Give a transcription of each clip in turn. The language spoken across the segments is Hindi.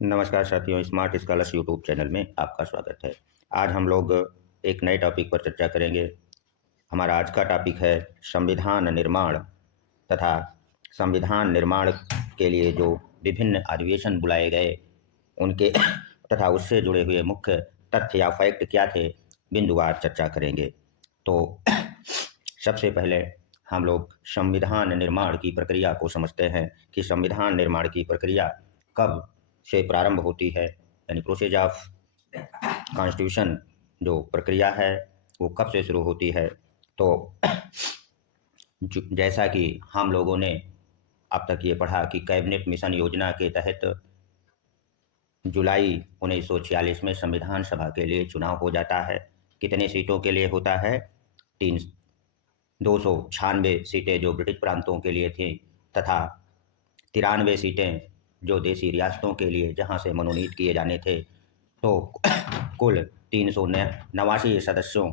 नमस्कार साथियों, स्मार्ट स्कॉलर्स यूट्यूब चैनल में आपका स्वागत है। आज हम लोग एक नए टॉपिक पर चर्चा करेंगे। हमारा आज का टॉपिक है संविधान निर्माण तथा संविधान निर्माण के लिए जो विभिन्न अधिवेशन बुलाए गए उनके तथा उससे जुड़े हुए मुख्य तथ्य या फैक्ट क्या थे, बिंदुवार चर्चा करेंगे। तो सबसे पहले हम लोग संविधान निर्माण की प्रक्रिया को समझते हैं कि संविधान निर्माण की प्रक्रिया कब से प्रारंभ होती है, यानी प्रोसेस ऑफ कॉन्स्टिट्यूशन जो प्रक्रिया है वो कब से शुरू होती है। तो जैसा कि हम लोगों ने अब तक ये पढ़ा कि कैबिनेट मिशन योजना के तहत जुलाई 1946 में संविधान सभा के लिए चुनाव हो जाता है। कितने सीटों के लिए होता है? 296 सीटें जो ब्रिटिश प्रांतों के लिए थी तथा 93 सीटें जो देसी रियासतों के लिए जहां से मनोनीत किए जाने थे। तो कुल 389 सदस्यों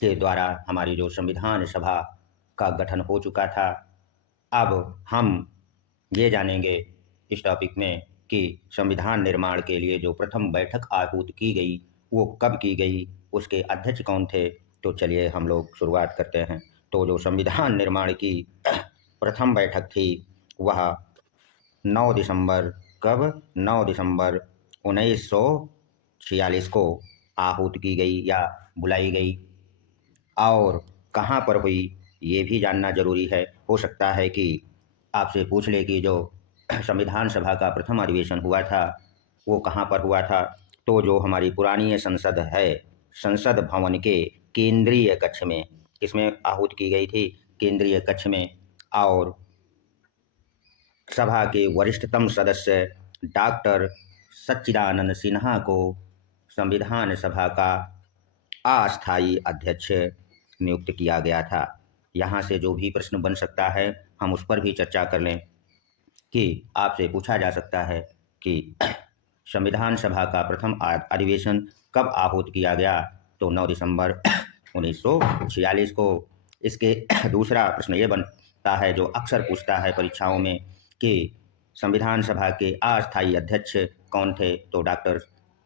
के द्वारा हमारी जो संविधान सभा का गठन हो चुका था। अब हम ये जानेंगे इस टॉपिक में कि संविधान निर्माण के लिए जो प्रथम बैठक आहूत की गई वो कब की गई, उसके अध्यक्ष कौन थे। तो चलिए हम लोग शुरुआत करते हैं। तो जो संविधान निर्माण की प्रथम बैठक थी वह 9 दिसंबर कब 9 दिसंबर 1946 को आहूत की गई या बुलाई गई। और कहाँ पर हुई ये भी जानना जरूरी है। हो सकता है कि आपसे पूछ ले कि जो संविधान सभा का प्रथम अधिवेशन हुआ था वो कहाँ पर हुआ था। तो जो हमारी पुरानी संसद है, संसद भवन के केंद्रीय कक्ष में, किसमें आहूत की गई थी? केंद्रीय कक्ष में। और सभा के वरिष्ठतम सदस्य डॉक्टर सच्चिदानंद सिन्हा को संविधान सभा का अस्थायी अध्यक्ष नियुक्त किया गया था। यहाँ से जो भी प्रश्न बन सकता है हम उस पर भी चर्चा कर लें कि आपसे पूछा जा सकता है कि संविधान सभा का प्रथम अधिवेशन कब आहूत किया गया। तो 9 दिसंबर 1946 को। इसके दूसरा प्रश्न ये बनता है जो अक्सर पूछता है परीक्षाओं में कि संविधान सभा के अस्थायी अध्यक्ष कौन थे। तो डॉक्टर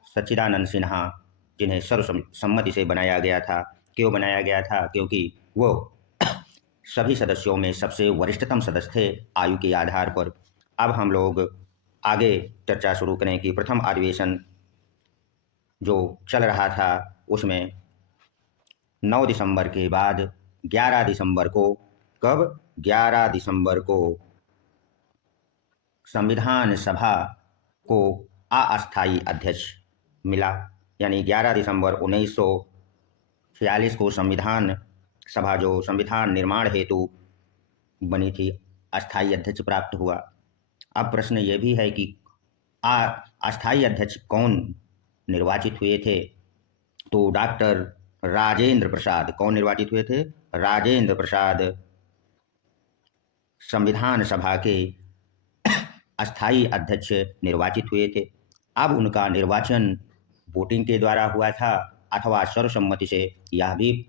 सच्चिदानंद सिन्हा, जिन्हें सर्वसम्मति से बनाया गया था। क्यों बनाया गया था? क्योंकि वो सभी सदस्यों में सबसे वरिष्ठतम सदस्य थे आयु के आधार पर। अब हम लोग आगे चर्चा शुरू करें कि प्रथम अधिवेशन जो चल रहा था उसमें 9 दिसंबर के बाद 11 दिसंबर को, कब? 11 दिसंबर को संविधान सभा को अस्थायी अध्यक्ष मिला। यानी 11 दिसंबर 1946 को संविधान सभा जो संविधान निर्माण हेतु बनी थी, अस्थायी अध्यक्ष प्राप्त हुआ। अब प्रश्न ये भी है कि अस्थायी अध्यक्ष कौन निर्वाचित हुए थे। तो डॉक्टर राजेंद्र प्रसाद कौन निर्वाचित हुए थे? राजेंद्र प्रसाद संविधान सभा के अस्थायी अध्यक्ष निर्वाचित हुए थे। अब उनका निर्वाचन वोटिंग के द्वारा हुआ था अथवा सर्वसम्मति से, यह भी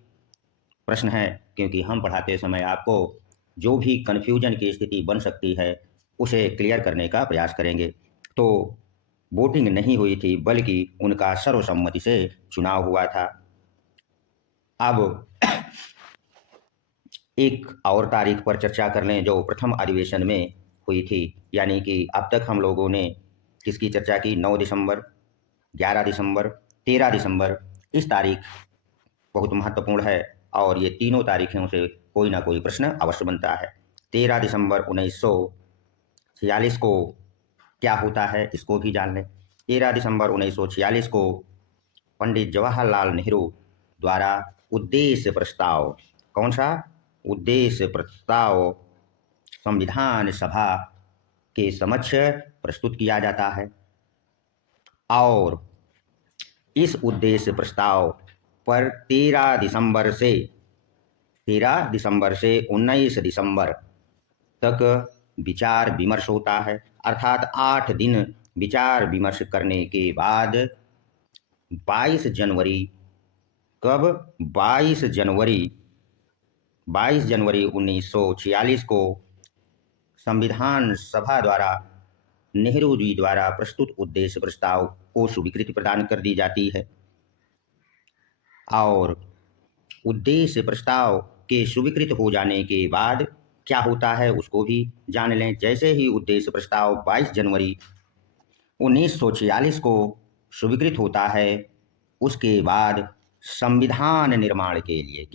प्रश्न है, क्योंकि हम पढ़ाते समय आपको जो भी कन्फ्यूजन की स्थिति बन सकती है उसे क्लियर करने का प्रयास करेंगे। तो वोटिंग नहीं हुई थी बल्कि उनका सर्वसम्मति से चुनाव हुआ था। अब एक और तारीख पर चर्चा कर लें जो प्रथम अधिवेशन में हुई थी। यानी कि अब तक हम लोगों ने किसकी चर्चा की? 9 दिसंबर, 11 दिसंबर, 13 दिसंबर। इस तारीख बहुत महत्वपूर्ण है और ये तीनों तारीखों से कोई ना कोई प्रश्न अवश्य बनता है। 13 दिसंबर 1946 को क्या होता है इसको भी जान लें। 13 दिसंबर 1946 को पंडित जवाहरलाल नेहरू द्वारा उद्देश्य प्रस्ताव, कौन सा उद्देश्य प्रस्ताव, संविधान सभा के समक्ष प्रस्तुत किया जाता है। और इस उद्देश्य प्रस्ताव पर 13 दिसंबर से 19 दिसंबर तक विचार विमर्श होता है। अर्थात 8 दिन विचार विमर्श करने के बाद 22 जनवरी, कब? 22 जनवरी 1946 को संविधान सभा द्वारा नेहरू जी द्वारा प्रस्तुत उद्देश्य प्रस्ताव को स्वीकृति प्रदान कर दी जाती है। और उद्देश्य प्रस्ताव के स्वीकृत हो जाने के बाद क्या होता है उसको भी जान लें। जैसे ही उद्देश्य प्रस्ताव 22 जनवरी 1946 को स्वीकृत होता है, उसके बाद संविधान निर्माण के लिए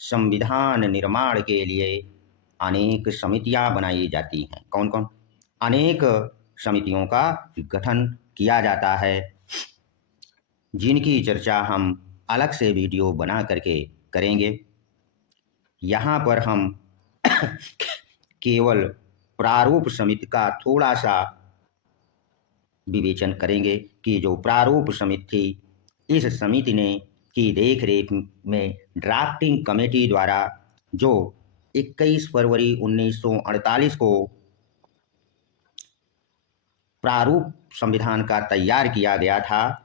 संविधान निर्माण के लिए अनेक समितियां बनाई जाती हैं। कौन कौन? अनेक समितियों का गठन किया जाता है, जिनकी चर्चा हम अलग से वीडियो बना करके करेंगे। यहाँ पर हम केवल प्रारूप समिति का थोड़ा सा विवेचन करेंगे कि जो प्रारूप समिति थी, इस समिति ने की देखरेख में ड्राफ्टिंग कमेटी द्वारा जो 21 फरवरी 1948 को प्रारूप संविधान का तैयार किया गया था,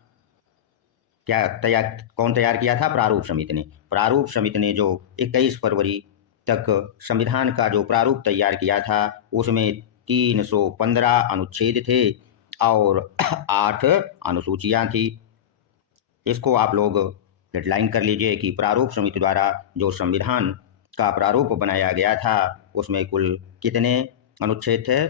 कौन तैयार किया था? प्रारूप समिति ने। प्रारूप समिति ने जो 21 फरवरी तक संविधान का जो प्रारूप तैयार किया था, उसमें 315 अनुच्छेद थे और 8 अनुसूचियां थी। इसको आप लोग हेडलाइन कर लीजिए कि प्रारूप समिति द्वारा जो संविधान का प्रारूप बनाया गया था, उसमें कुल कितने अनुच्छेद थे?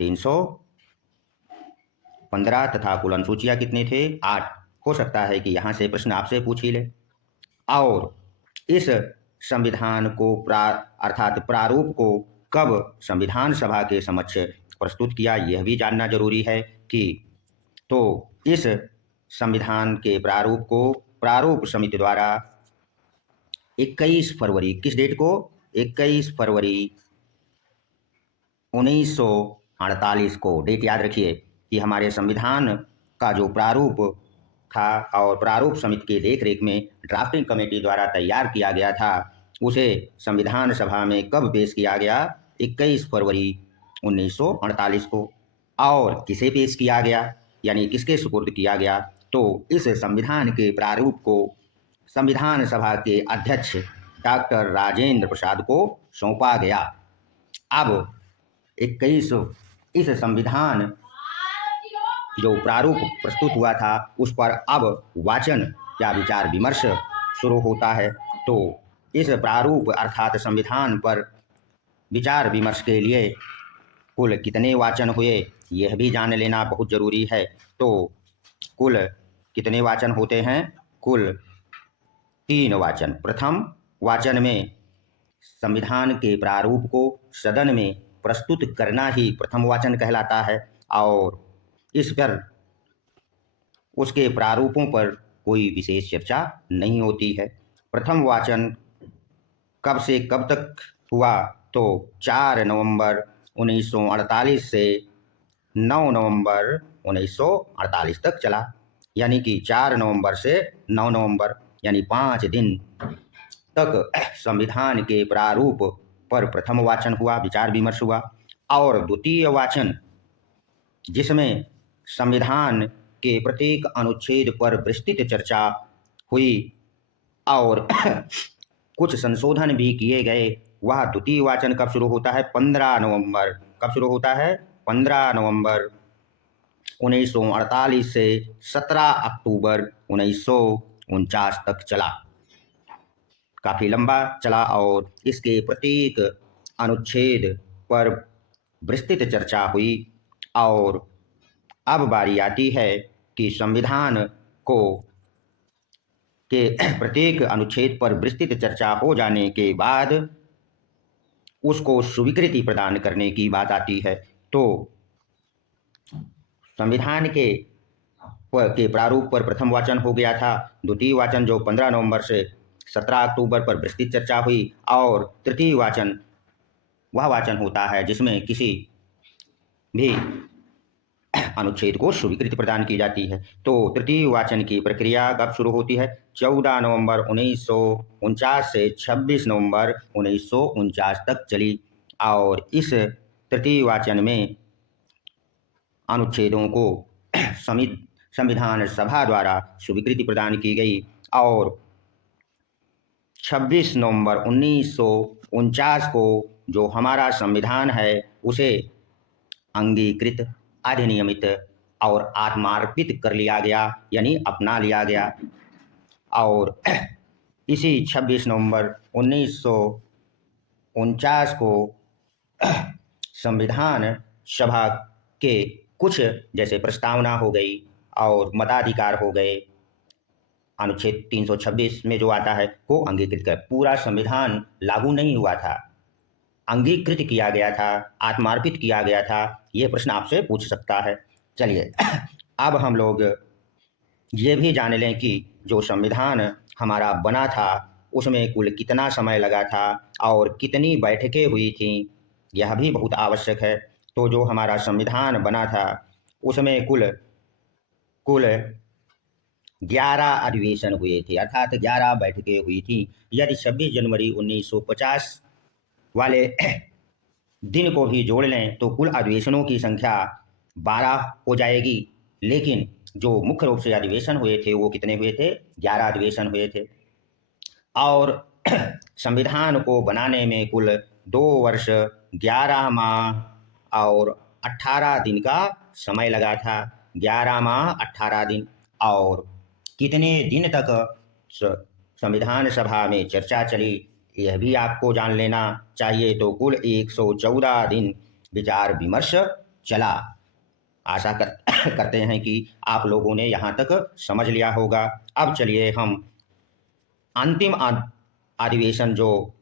315 तथा कुल अनुसूचियां कितनी थे? 8। हो सकता है कि यहाँ से प्रश्न आपसे पूछ ही ले। और इस संविधान को अर्थात प्रारूप को कब संविधान सभा के समक्ष प्रस्तुत किया, यह भी जानना जरूरी है कि तो इस संविधान के प्रारूप को प्रारूप समिति द्वारा 21 फरवरी, किस डेट को? 21 फरवरी 1948 को। डेट याद रखिए कि हमारे संविधान का जो प्रारूप था और प्रारूप समिति के देखरेख में ड्राफ्टिंग कमेटी द्वारा तैयार किया गया था, उसे संविधान सभा में कब पेश किया गया? 21 फरवरी 1948 को। और किसे पेश किया गया, यानी किसके सुपुर्द किया गया? तो इस संविधान के प्रारूप को संविधान सभा के अध्यक्ष डॉक्टर राजेंद्र प्रसाद को सौंपा गया। अब 21 इस संविधान जो प्रारूप प्रस्तुत हुआ था, उस पर अब वाचन या विचार विमर्श शुरू होता है। तो इस प्रारूप अर्थात संविधान पर विचार विमर्श के लिए कुल कितने वाचन हुए, यह भी जान लेना बहुत जरूरी है। तो कुल कितने वाचन होते हैं? कुल 3 वाचन। प्रथम वाचन में संविधान के प्रारूप को सदन में प्रस्तुत करना ही प्रथम वाचन कहलाता है और इस पर उसके प्रारूपों पर कोई विशेष चर्चा नहीं होती है। प्रथम वाचन कब से कब तक हुआ? तो 4 नवंबर 1948 से 9 नवंबर 1948 तक चला, यानी कि 4 नवंबर से 9 नवंबर यानी 5 दिन तक संविधान के प्रारूप पर प्रथम वाचन हुआ, विचार विमर्श हुआ। और द्वितीय वाचन, जिसमें संविधान के प्रत्येक अनुच्छेद पर विस्तृत चर्चा हुई और कुछ संशोधन भी किए गए, वह द्वितीय वाचन कब शुरू होता है? 15 नवंबर। कब शुरू होता है? 15 नवंबर 1948 से 17 अक्टूबर 1949 तक चला। काफी लंबा चला और इसके प्रत्येक अनुच्छेद पर विस्तृत चर्चा हुई। और अब बारी आती है कि संविधान को के प्रत्येक अनुच्छेद पर विस्तृत चर्चा हो जाने के बाद उसको स्वीकृति प्रदान करने की बात आती है। तो संविधान के प्रारूप पर प्रथम वाचन हो गया था। द्वितीय वाचन जो 15 नवंबर से 17 अक्टूबर पर विस्तृत चर्चा हुई और तृतीय वाचन वह वाचन होता है जिसमें किसी भी अनुच्छेद को स्वीकृति प्रदान की जाती है। तो तृतीय वाचन की प्रक्रिया कब शुरू होती है? 14 नवंबर 1949 से 26 नवंबर 1949 तक चली और इस तृतीय वाचन में अनुच्छेदों को संविधान सभा द्वारा स्वीकृति प्रदान की गई और 26 नवंबर 1949 को जो हमारा संविधान है उसे अंगीकृत अधिनियमित और आत्मार्पित कर लिया गया, यानी अपना लिया गया। और इसी 26 नवंबर 1949 को संविधान सभा के कुछ जैसे प्रस्तावना हो गई और मताधिकार हो गए, अनुच्छेद 326 में जो आता है वो अंगीकृत कर, पूरा संविधान लागू नहीं हुआ था, अंगीकृत किया गया था, आत्मार्पित किया गया था। ये प्रश्न आपसे पूछ सकता है। चलिए अब हम लोग ये भी जान लें कि जो संविधान हमारा बना था उसमें कुल कितना समय लगा था और कितनी बैठकें हुई थीं, यह भी बहुत आवश्यक है। तो जो हमारा संविधान बना था उसमें कुल कुल 11 अधिवेशन हुए थे, अर्थात 11 बैठकें हुई थी। यदि 26 जनवरी 1950 वाले दिन को भी जोड़ लें तो कुल अधिवेशनों की संख्या 12 हो जाएगी, लेकिन जो मुख्य रूप से अधिवेशन हुए थे वो कितने हुए थे? 11 अधिवेशन हुए थे। और संविधान को बनाने में कुल 2 वर्ष 11 माह और 18 दिन का समय लगा था। 11 माह 18 दिन। और कितने दिन तक संविधान सभा में चर्चा चली यह भी आपको जान लेना चाहिए। तो कुल 114 दिन विचार विमर्श चला। आशा करते हैं कि आप लोगों ने यहाँ तक समझ लिया होगा। अब चलिए हम अंतिम अधिवेशन जो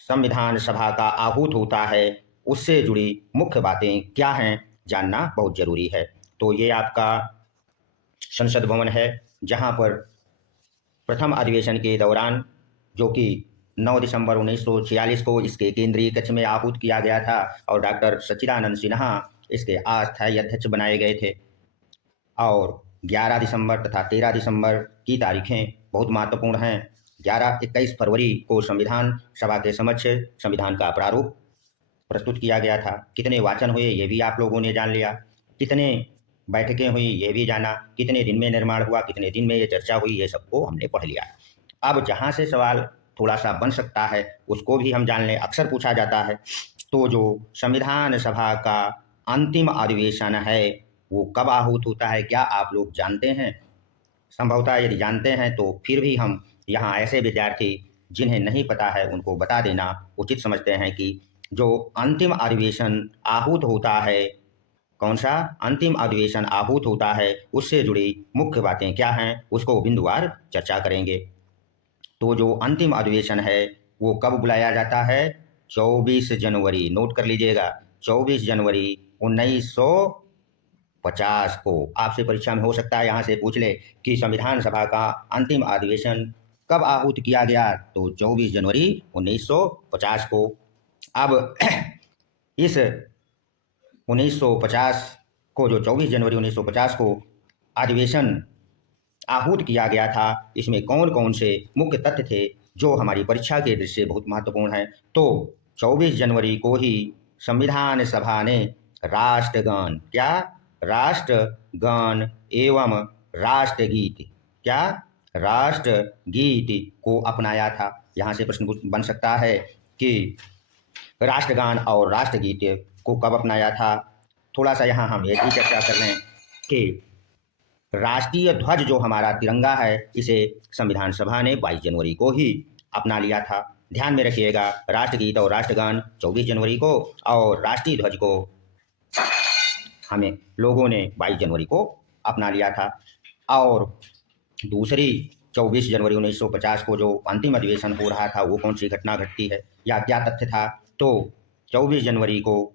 संविधान सभा का आहूत होता है उससे जुड़ी मुख्य बातें क्या हैं जानना बहुत जरूरी है। तो ये आपका संसद भवन है, जहाँ पर प्रथम अधिवेशन के दौरान, जो कि 9 दिसंबर 1946 को इसके केंद्रीय कक्ष में आहूत किया गया था और डॉक्टर सच्चिदानंद सिन्हा इसके अस्थायी अध्यक्ष बनाए गए थे। और 11 दिसंबर तथा 13 दिसंबर की तारीखें बहुत महत्वपूर्ण हैं। 21 फरवरी को संविधान सभा के समक्ष संविधान का प्रारूप प्रस्तुत किया गया था। कितने वाचन हुए ये भी आप लोगों ने जान लिया, कितने बैठकें हुई ये भी जाना, कितने दिन में निर्माण हुआ, कितने दिन में ये चर्चा हुई, ये सबको हमने पढ़ लिया। अब जहाँ से सवाल थोड़ा सा बन सकता है उसको भी हम जान लें। अक्सर पूछा जाता है तो जो संविधान सभा का अंतिम अधिवेशन है वो कब आहूत होता है, क्या आप लोग जानते हैं? संभवतः यदि जानते हैं तो फिर भी हम यहाँ ऐसे विद्यार्थी जिन्हें नहीं पता है उनको बता देना उचित समझते हैं कि जो अंतिम अधिवेशन आहूत होता है, कौन सा अंतिम अधिवेशन आहूत होता है, उससे जुड़ी मुख्य बातें क्या हैं उसको बिंदुवार चर्चा करेंगे। तो जो अंतिम अधिवेशन है वो कब बुलाया जाता है? 24 जनवरी, नोट कर लीजिएगा, 24 जनवरी 1950 को। आपसे परीक्षा में हो सकता है यहाँ से पूछ ले कि संविधान सभा का अंतिम अधिवेशन कब आहूत किया गया, तो 24 जनवरी 1950 को। अब इस 1950 को, जो 24 जनवरी 1950 को अधिवेशन आहूत किया गया था, इसमें कौन कौन से मुख्य तथ्य थे जो हमारी परीक्षा के दृष्टि से बहुत महत्वपूर्ण है। तो 24 जनवरी को ही संविधान सभा ने राष्ट्रगान, क्या राष्ट्रगान एवं राष्ट्रगीत, क्या राष्ट्रगीत को अपनाया था। यहाँ से प्रश्न बन सकता है कि राष्ट्रगान और राष्ट्रगीत को कब अपनाया था। थोड़ा सा यहाँ हम ये भी चर्चा कर लें कि राष्ट्रीय ध्वज जो हमारा तिरंगा है इसे संविधान सभा ने 22 जनवरी को ही अपना लिया था। ध्यान में रखिएगा, राष्ट्रगीत और राष्ट्रगान 24 जनवरी को और राष्ट्रीय ध्वज को हमें लोगों ने 22 जनवरी को अपना लिया था। और दूसरी 24 जनवरी 1950 को जो अंतिम अधिवेशन हो रहा था वो कौन सी घटना घटती है या क्या तथ्य था? तो 24 जनवरी को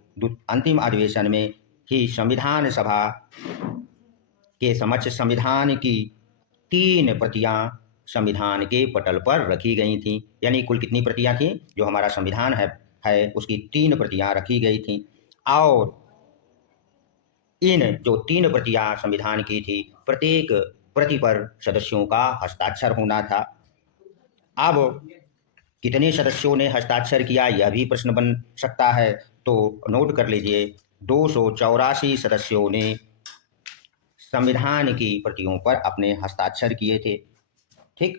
अंतिम अधिवेशन में ही संविधान सभा के समक्ष संविधान की 3 प्रतियां संविधान के पटल पर रखी गई थीं। यानी कुल कितनी प्रतियां थीं? जो हमारा संविधान है उसकी 3 प्रतियां रखी गई थीं। और इन जो 3 प्रतियां संविधान की थी, प्रत्येक प्रति पर सदस्यों का हस्ताक्षर होना था। अब कितने सदस्यों ने हस्ताक्षर किया यह भी प्रश्न बन सकता है, तो नोट कर लीजिए, 284 सदस्यों ने संविधान की प्रतियों पर अपने हस्ताक्षर किए थे। ठीक।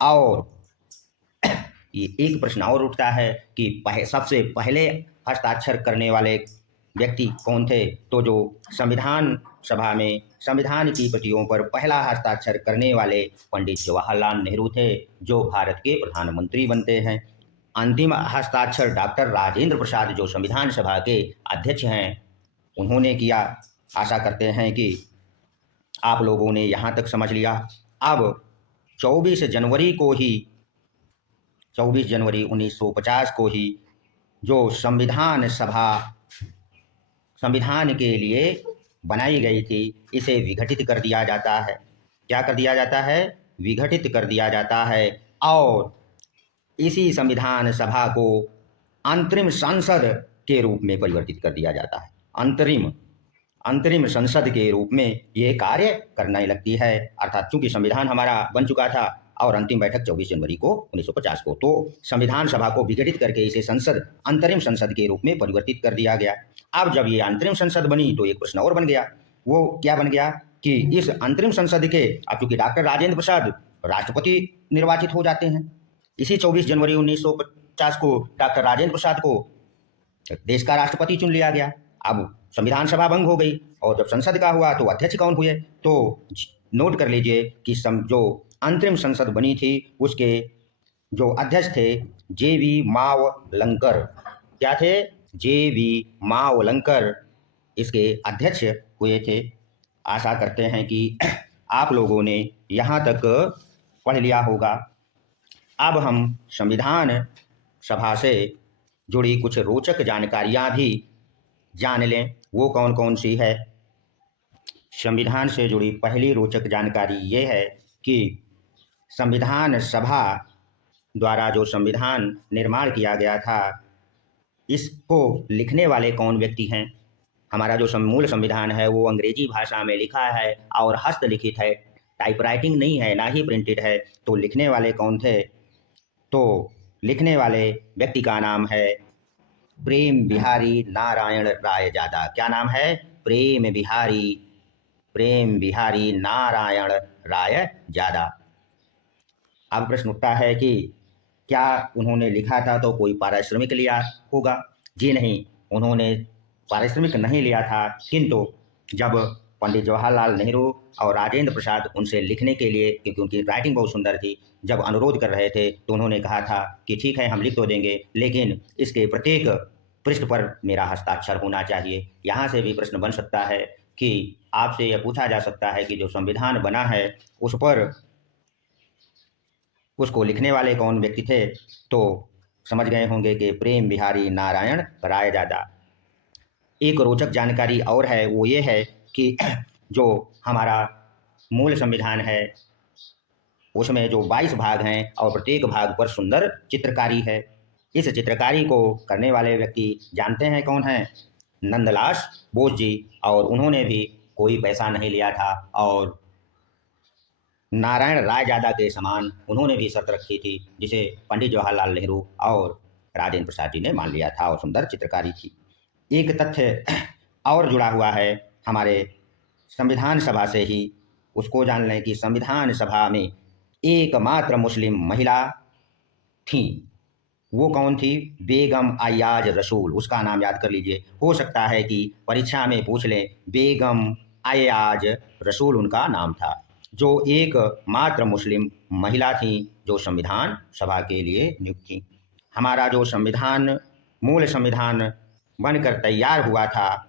और ये एक प्रश्न और उठता है कि सबसे पहले हस्ताक्षर करने वाले व्यक्ति कौन थे? तो जो संविधान सभा में संविधान की प्रतियों पर पहला हस्ताक्षर करने वाले पंडित जवाहरलाल नेहरू थे, जो भारत के प्रधानमंत्री बनते हैं। अंतिम हस्ताक्षर डॉक्टर राजेंद्र प्रसाद, जो संविधान सभा के अध्यक्ष हैं, उन्होंने किया। आशा करते हैं कि आप लोगों ने यहाँ तक समझ लिया। अब 24 जनवरी को ही 24 जनवरी 1950 को ही जो संविधान सभा संविधान के लिए बनाई गई थी, इसे विघटित कर दिया जाता है। क्या कर दिया जाता है? विघटित कर दिया जाता है और इसी संविधान सभा को अंतरिम संसद के रूप में परिवर्तित कर दिया जाता है। अंतरिम संसद के रूप में ये कार्य करने लगती है। अर्थात चूंकि संविधान हमारा बन चुका था और अंतिम बैठक 24 जनवरी को 1950 को, तो संविधान सभा को विघटित करके इसे अंतरिम संसद के रूप में परिवर्तित कर दिया गया। अब जब ये अंतरिम संसद बनी तो एक प्रश्न और बन गया। वो क्या बन गया कि इस अंतरिम संसद के, अब चूंकि डॉक्टर राजेंद्र प्रसाद राष्ट्रपति निर्वाचित हो जाते हैं, इसी 24 जनवरी 1950 को डॉक्टर राजेंद्र प्रसाद को देश का राष्ट्रपति चुन लिया गया। अब संविधान सभा भंग हो गई और जब संसद का हुआ तो अध्यक्ष कौन हुए? तो नोट कर लीजिए कि जो अंतरिम संसद बनी थी उसके जो अध्यक्ष थे जे.वी. मावलंकर। क्या थे? जे.वी. मावलंकर इसके अध्यक्ष हुए थे। आशा करते हैं कि आप लोगों ने यहाँ तक पढ़ लिया होगा। अब हम संविधान सभा से जुड़ी कुछ रोचक जानकारियाँ भी जान लें। वो कौन कौन सी है? संविधान से जुड़ी पहली रोचक जानकारी ये है कि संविधान सभा द्वारा जो संविधान निर्माण किया गया था, इसको लिखने वाले कौन व्यक्ति हैं? हमारा जो मूल संविधान है वो अंग्रेजी भाषा में लिखा है और हस्तलिखित है, टाइपराइटिंग नहीं है, ना ही प्रिंटेड है। तो लिखने वाले कौन थे? तो लिखने वाले व्यक्ति का नाम है प्रेम बिहारी नारायण रायजादा। क्या नाम है? प्रेम बिहारी नारायण रायजादा। अब प्रश्न उठता है कि क्या उन्होंने लिखा था तो कोई पारिश्रमिक लिया होगा? जी नहीं, उन्होंने पारिश्रमिक नहीं लिया था, किंतु जब पंडित जवाहरलाल नेहरू और राजेंद्र प्रसाद उनसे लिखने के लिए, क्योंकि उनकी राइटिंग बहुत सुंदर थी, जब अनुरोध कर रहे थे तो उन्होंने कहा था कि ठीक है, हम लिख तो देंगे, लेकिन इसके प्रत्येक पृष्ठ पर मेरा हस्ताक्षर होना चाहिए। यहाँ से भी प्रश्न बन सकता है कि आपसे यह पूछा जा सकता है कि जो संविधान बना है उस पर उसको लिखने वाले कौन व्यक्ति थे? तो समझ गए होंगे कि प्रेम बिहारी नारायण रायजादा। एक रोचक जानकारी और है, वो ये है कि जो हमारा मूल संविधान है उसमें जो 22 भाग हैं और प्रत्येक भाग पर सुंदर चित्रकारी है। इस चित्रकारी को करने वाले व्यक्ति जानते हैं कौन है? नंदलाल बोस जी। और उन्होंने भी कोई पैसा नहीं लिया था और नारायण रायजादा के समान उन्होंने भी शर्त रखी थी, जिसे पंडित जवाहरलाल नेहरू और राजेंद्र प्रसाद जी ने मान लिया था और सुंदर चित्रकारी थी। एक तथ्य और जुड़ा हुआ है हमारे संविधान सभा से ही, उसको जान लें कि संविधान सभा में एकमात्र मुस्लिम महिला थी। वो कौन थी? बेगम अय्याज रसूल। उसका नाम याद कर लीजिए, हो सकता है कि परीक्षा में पूछ लें। बेगम अय्याज रसूल उनका नाम था, जो एक मात्र मुस्लिम महिला थी जो संविधान सभा के लिए नियुक्त थी। हमारा जो संविधान मूल संविधान बनकर तैयार हुआ था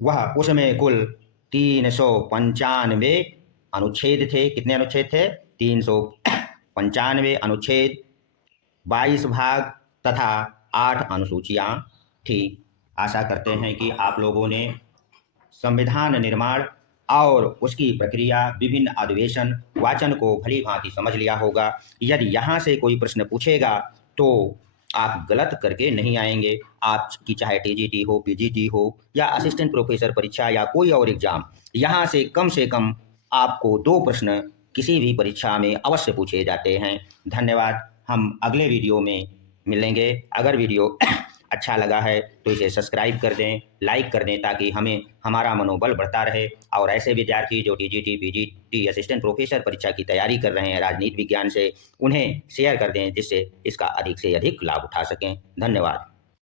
वह, उसमें कुल 395 अनुच्छेद थे। कितने अनुच्छेद थे? 395 अनुच्छेद, 22 भाग तथा 8 अनुसूचियाँ थी। आशा करते हैं कि आप लोगों ने संविधान निर्माण और उसकी प्रक्रिया, विभिन्न अधिवेशन, वाचन को भली भांति समझ लिया होगा। यदि यहाँ से कोई प्रश्न पूछेगा तो आप गलत करके नहीं आएंगे। आपकी चाहे टीजीटी हो, पीजीटी हो या असिस्टेंट प्रोफेसर परीक्षा या कोई और एग्जाम, यहाँ से कम आपको 2 प्रश्न किसी भी परीक्षा में अवश्य पूछे जाते हैं। धन्यवाद। हम अगले वीडियो में मिलेंगे। अगर वीडियो अच्छा लगा है तो इसे सब्सक्राइब कर दें, लाइक कर दें, ताकि हमारा मनोबल बढ़ता रहे और ऐसे विद्यार्थी जो टीजीटी, पीजीटी, असिस्टेंट प्रोफेसर परीक्षा की तैयारी कर रहे हैं राजनीति विज्ञान से, उन्हें शेयर कर दें, जिससे इसका अधिक से अधिक लाभ उठा सकें। धन्यवाद।